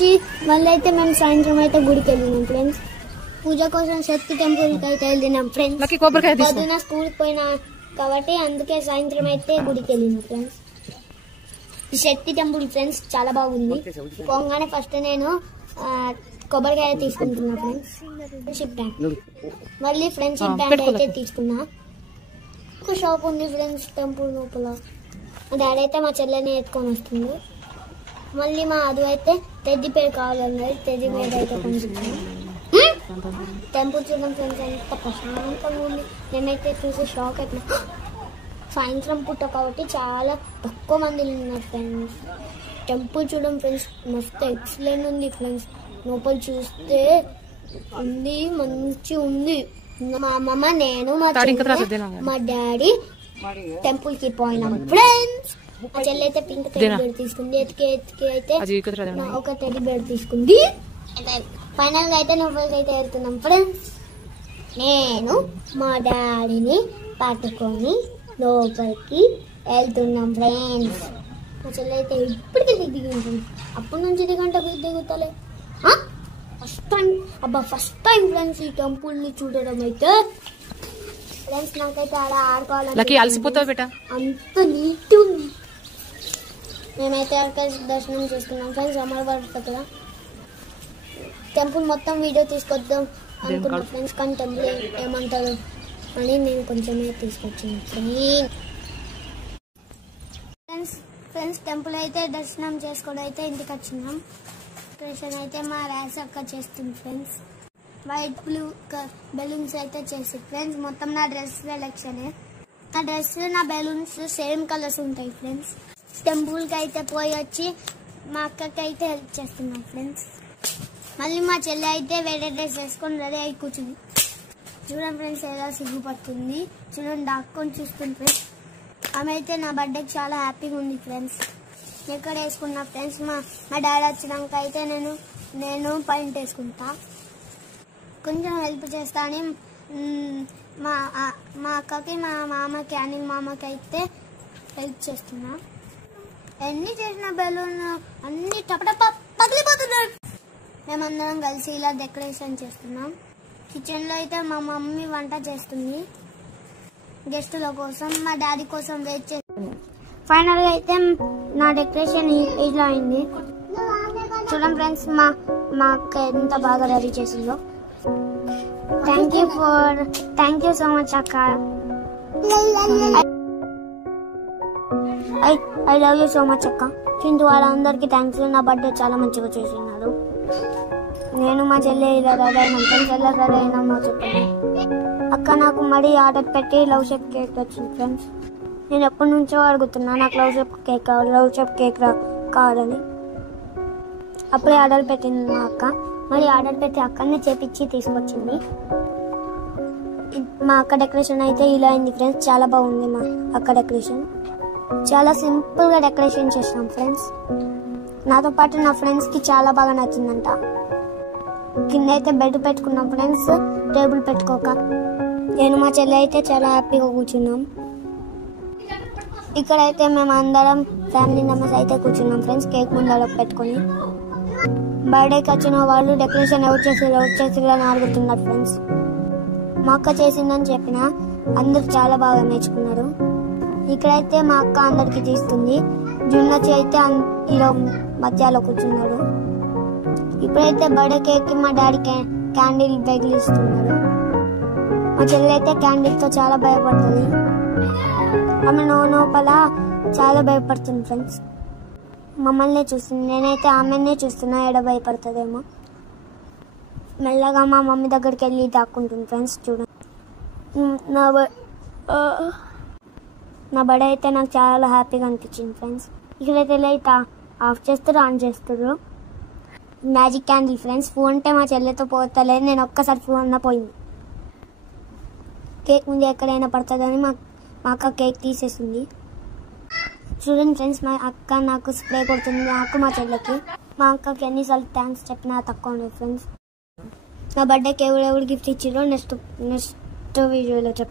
వచ్చి మళ్ళీ అయితే మేము సాయంత్రం అయితే గుడికి వెళ్ళినాం ఫ్రెండ్స్. పూజ కోసం శక్తి టెంపుల్ కి అయితే వెళ్ళినాం ఫ్రెండ్స్. పొద్దున స్కూల్ పోయినా కాబట్టి అందుకే సాయంత్రం అయితే గుడికి వెళ్ళినాం ఫ్రెండ్స్. ఈ శక్తి టెంపుల్ ఫ్రెండ్స్ చాలా బాగుంది. పోగానే ఫస్ట్ నేను కొబ్బరికాయ తీసుకుంటున్నా ఫ్రెండ్స్. ఫ్రెండ్షిప్ బ్యాండ్, మళ్ళీ ఫ్రెండ్షిప్ బ్యాండ్ అయితే తీసుకున్నా. ఒక షాప్ ఉంది ఫ్రెండ్స్ టెంపుల్ లోపల. మా డాడీ అయితే మా చెల్లెని ఎత్తుకొని వస్తుంది. మళ్ళీ మా అది అయితే టెడ్డీ బేర్ కావాలన్నది. టెడ్డీ బేర్ అయితే కొంచెం టెంపుల్ చూడడం ఫ్రెండ్స్ ఎంత ప్రశాంతంగా ఉంది. నేనైతే చూసి షాక్ అయిపోయినా. సాయంత్రం పూట కాబట్టి చాలా తక్కువ మంది ఉన్నారు ఫ్రెండ్స్. టెంపుల్ చూడడం ఫ్రెండ్స్ మస్తు ఎక్సలెంట్ ఉంది ఫ్రెండ్స్. లోపల చూస్తే ఉంది మంచి ఉంది. మా అమ్మమ్మ, నేను, మా డాడీ టెంపుల్ కి పోయినాం ఫ్రెండ్స్. మా చెల్లి అయితే పింక్ టెడ్డీ బేర్ తీసుకుంది. ఎత్తికి అయితే ఒక టెడ్డీ బేర్ తీసుకుంది. ఫైనల్ గా అయితే లోపలికి అయితే వెళ్తున్నాం ఫ్రెండ్స్. నేను మా డాడీని పట్టుకొని లోపలికి వెళ్తున్నాం ఫ్రెండ్స్. మా చెల్లి అయితే ఇప్పటికీ దిగి ఉంటుంది. అప్పటి నుంచి దిగుతలే. ఫస్ట్ టైం ఫ్రెండ్స్ ఈ టెంపుల్ ని చూడడం అయితే. ఫ్రెండ్స్ నాకైతే ఆడ ఆడుకోవాలి అంత నీట్ ఉంది. మేమైతే అక్కడ దర్శనం చేసుకున్నాం ఫ్రెండ్స్. అమర్వారి దగ్గర టెంపుల్ మొత్తం వీడియో తీసుకొద్దాం అనుకున్నాం ఫ్రెండ్స్. కానీ టెంపుల్ ఏమంటారు అని నేను కొంచెమే తీసుకొచ్చాను ఫ్రెండ్స్. టెంపుల్ అయితే దర్శనం చేసుకోవడం అయితే ఇంటికి వచ్చినాం. డెకరేషన్ అయితే మా రాస్ అక్క చేస్తుంది ఫ్రెండ్స్. వైట్ బ్లూ బెలూన్స్ అయితే చేసి ఫ్రెండ్స్. మొత్తం నా డ్రెస్ సెలెక్షన్. నా డ్రెస్ నా బెలూన్స్ సేమ్ కలర్స్ ఉంటాయి ఫ్రెండ్స్. టెంపుల్ కి అయితే పోయి వచ్చి మా అక్కకి అయితే హెల్ప్ చేస్తున్నాం ఫ్రెండ్స్. మళ్ళీ మా చెల్లి అయితే వేరే డ్రెస్ వేసుకొని రెడీ అయి కూర్చుంది. చూడండి ఫ్రెండ్స్ ఎలా సిగ్గుపడుతుంది. చూడండి దాక్కొని చూస్తుంది ఫ్రెండ్స్. ఆమె అయితే నా బర్త్డేకి చాలా హ్యాపీగా ఉంది ఫ్రెండ్స్. ఎక్కడ వేసుకున్నా ఫ్రెండ్స్. మా డాడీ వచ్చినాక అయితే నేను పాయింట్ వేసుకుంటా. కొంచెం హెల్ప్ చేస్తా అని మా అక్కకి మా మామకి అనిల్ మామకి అయితే హెల్ప్ చేస్తున్నా. ఎన్ని చేసిన బెలూన్ అన్ని టపటప పగిలిపోతున్నాయి. మేమందరం కలిసి ఇలా డెకరేషన్ చేస్తున్నాం. కిచెన్ లో అయితే మా మమ్మీ వంట చేస్తుంది గెస్టుల కోసం. మా డాడీ కోసం వెయిట్ చేస్తుంది. ఫైనల్ గా అయితే నా డెకరేషన్ ఇలా అయింది. చూడండి ఫ్రెండ్స్ మా అక్క ఎంత బాగా రెడీ చేసిందో. థ్యాంక్ యూ సో మచ్ అక్క. I love you so much అక్క. చింటూ వాళ్ళందరికీ థ్యాంక్స్. నా బర్త్డే చాలా మంచిగా చేసినారు. నేను మా చెల్లె ఇలా రెడీ అయినాం ఫ్రెండ్స్. ఎలా రెడీ అయినామో చెప్పండి. అక్క నాకు మరీ ఆర్డర్ పెట్టి లవ్ షేప్ కేక్ వచ్చింది ఫ్రెండ్స్. నేను ఎప్పటి నుంచో అడుగుతున్నా నాకు లవ్ షేప్ కేక్ కావాలని. అప్పుడే ఆర్డర్ పెట్టింది మా అక్క. మరి ఆర్డర్ పెట్టి అక్కనే చేపించి తీసుకొచ్చింది. మా అక్క డెకరేషన్ అయితే ఇలా అయింది ఫ్రెండ్స్. చాలా బాగుంది మా అక్క డెకరేషన్. చాలా సింపుల్ గా డెకరేషన్ చేసినాం ఫ్రెండ్స్. నాతో పాటు నా ఫ్రెండ్స్ కి చాలా బాగా నచ్చిందంట. కింద అయితే బెడ్ పెట్టుకున్నాం ఫ్రెండ్స్, టేబుల్ పెట్టుకోక. నేను మా చెల్లి అయితే చాలా హ్యాపీగా కూర్చున్నాం. ఇక్కడైతే మేము అందరం ఫ్యామిలీ మెంబర్స్ అయితే కూర్చున్నాం ఫ్రెండ్స్. కేక్ ముందర పెట్టుకుని. బర్త్డేకి వచ్చిన వాళ్ళు డెకరేషన్ ఎవరు చేసి అని అడుగుతున్నారు ఫ్రెండ్స్. మా అక్క చేసిందని చెప్పిన అందరు చాలా బాగా నేర్చుకున్నారు. ఇక్కడైతే మా అక్క అందరికి తీస్తుంది. జున్నచ్చి అయితే ఇలా మధ్యలో కూర్చున్నాడు. ఇప్పుడైతే బర్త్డే కేక్ మా డాడీ క్యాండిల్ వెలిగిస్తున్నాడు. మా చెల్లి అయితే క్యాండిల్ తో చాలా భయపడుతుంది. ఆమె లోపల చాలా భయపడుతుంది ఫ్రెండ్స్. మమ్మల్ని చూస్తుంది. నేనైతే ఆమెనే చూస్తున్నా. ఎడ భయపడుతుందేమో. మెల్లగా మా మమ్మీ దగ్గరికి వెళ్ళి దాక్కుంటుంది ఫ్రెండ్స్. చూడండి నా బర్త్డే అయితే నాకు చాలా హ్యాపీగా అనిపించింది ఫ్రెండ్స్. ఇక్కడైతే లైట్ ఆఫ్ చేస్తారు, ఆన్ చేస్తారు. Magic candle friends. ఫోన్ అంటే మా చెల్లెతో పోతలేదు. నేను ఒక్కసారి ఫోన్ అన్నా పోయింది. కేక్ ముందు ఎక్కడైనా పడుతుందని మా అక్క కేక్ తీసేసింది. చూడండి ఫ్రెండ్స్ మా అక్క నాకు స్ప్రే కొడుతుంది. నాకు మా చెల్లెకి. మా అక్కకి ఎన్నిసార్లు థ్యాంక్స్ చెప్పినా తక్కువ ఉన్నాయి ఫ్రెండ్స్. నా బర్త్డేకి ఎవరెవరు గిఫ్ట్ ఇచ్చారో నెక్స్ట్ వీడియోలో చెప్తాను.